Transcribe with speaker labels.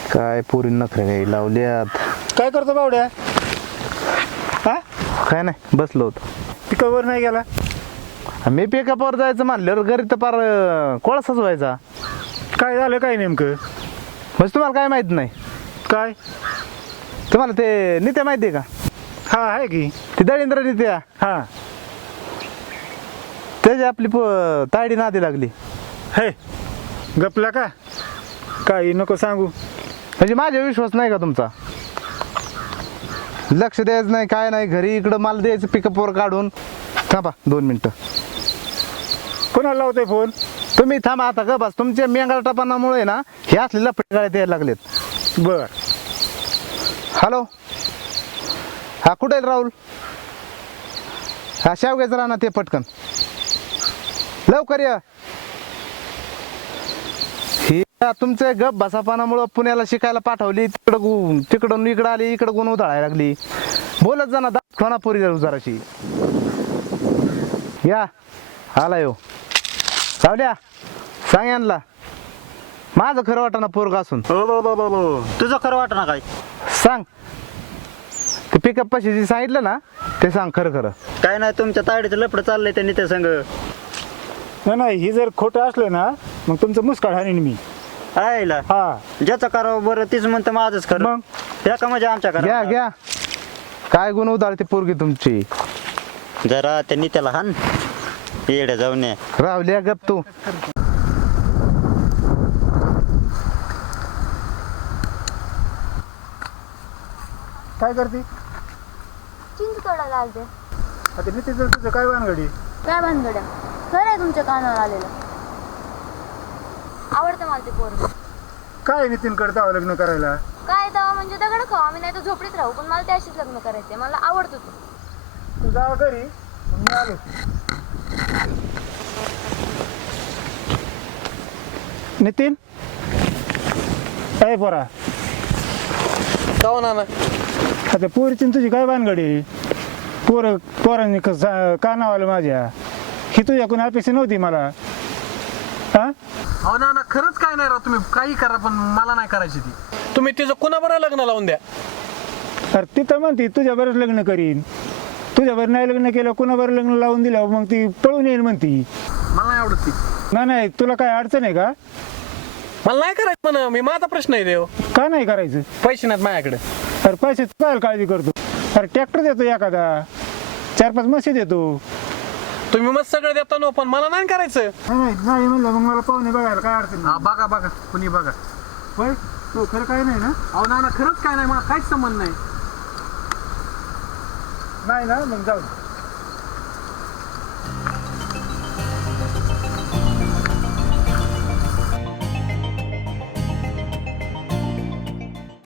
Speaker 1: काय पोरी नखरे लावल्यात.
Speaker 2: काय करतो बावड्या? हा
Speaker 1: काय नाही बसलो होतो.
Speaker 2: पिकावर नाही गेला?
Speaker 1: मी पिकअपवर जायचं म्हणल्यावर घरी तर पार कोळसाच व्हायचा.
Speaker 2: काय झालं काय नेमकं?
Speaker 1: म्हणजे तुम्हाला काय माहित नाही?
Speaker 2: काय?
Speaker 1: तुम्हाला ते नित्या माहिती आहे का?
Speaker 2: हा आहे की.
Speaker 1: ती दळींद्र नित्या,
Speaker 2: हा
Speaker 1: त्याची आपली तायडी नादी लागली.
Speaker 2: हे गपला का? काही नको सांगू.
Speaker 1: म्हणजे माझ्या विश्वास नाही का तुमचा? लक्ष द्यायचं नाही काय नाही, घरी इकडं माल द्यायचं पिकअपवर काढून. थांबा 2 मिनिटं.
Speaker 2: कोणाला लावतोय फोन?
Speaker 1: तुम्ही थांबा आता ग बस. तुमच्या मेंगाळटापणामुळे ना हे असलेल्या फटगाळ्यात यायला लागलेत.
Speaker 2: बर.
Speaker 1: हॅलो, हा कुठे आहे राहुल? हा शेवग्याचं राहणार ते पटकन लवकर या. ही तुमच्या गप बसापानामुळं पुण्याला शिकायला पाठवली, तिकडून इकडं आली, इकडं गुण उधळायला लागली. बोलत जा ना, दाखवा ना पोरी जराशी. या आला यो सावल्या, सांग यांना माझं खरं वाटा ना पोरग असून.
Speaker 3: तुझं खरं वाटत ना काय?
Speaker 1: सांग ते पिकअप पाशी जे सांगितलं ना ते सांग खरं खरं.
Speaker 3: काय नाही, तुमच्या तायडीचं लफडं चाललंय त्यांनी ते संग.
Speaker 2: नाही ही जर खोटं असलं ना मग तुमचं मुस्काळ हाणीन मी.
Speaker 3: आयला
Speaker 2: हा
Speaker 3: ज्याचं करावं बरं तीच म्हणतं माझंच खरं.
Speaker 2: मग
Speaker 3: त्या का म्हणजे आमच्या
Speaker 1: घ्या
Speaker 3: करा
Speaker 1: घ्या. काय गुण उधारते पोरगी तुमची.
Speaker 3: जरा त्यांनी त्याला हान येड्या जाऊन ये.
Speaker 1: रावल्या गप तू.
Speaker 2: काय करते?
Speaker 4: चिंच तोडायला आलते.
Speaker 2: आता मी तुझं काय वानगडी?
Speaker 4: काय भानगड्या? खरं आहे तुमच्या कानावर आलेलं. आवडतं मला ते पोरग.
Speaker 2: काय नितीन करता लग्न करायला?
Speaker 4: काय तेव्हा म्हणजे दगड खाऊ आम्ही, नाही तर झोपडीत राहू, पण मला त्याशीच लग्न करायचंय. मला आवडतो तो.
Speaker 2: तू जा घरी, मग मी आलो. नितीन काय पोरा?
Speaker 5: जाऊ ना.
Speaker 2: आता पोरीची न तुझी काय भानगडी? पोरांनी का नाव आलं माझ्या? ही तुझ्या कोणी अपेक्षा नव्हती मला. हा
Speaker 5: हो ना ना, खरंच काय नाही राव, तुम्ही काही करा पण मला नाही करायची ती. तुम्ही तिचं कुणाबरोबर लग्न लावून द्या.
Speaker 2: अरे ती तर म्हणते तुझ्या बरंच लग्न करीन. तुझ्या बरं नाही लग्न केलं, कुणाबरोबर लग्न लावून दिलं मग ती पळून येईल म्हणती.
Speaker 5: मला नाही आवडत ती.
Speaker 2: नाही तुला काय अडचण आहे का?
Speaker 5: मला नाही करायचं म्हणा, मी माझा प्रश्न आहे देव.
Speaker 2: का नाही करायचं?
Speaker 5: पैसे नाहीत माझ्याकडे.
Speaker 2: अरे पैसे काय काळजी करतो? अरे ट्रॅक्टर देतो एखादा, 4-5 म्हशी देतो.
Speaker 5: तुम्ही मग सगळं देता नो, पण मला नाही करायचं.
Speaker 2: नाही म्हणलं मग मला पाहुणे बघायला काय अडचण
Speaker 5: हा बघा बघा, कुणी बघा.
Speaker 2: होय तू खरं काय नाही ना?
Speaker 5: अहो ना ना, खरंच काय नाही, मला काहीच संबंध नाही.
Speaker 2: नाही ना, मग जाऊ दे.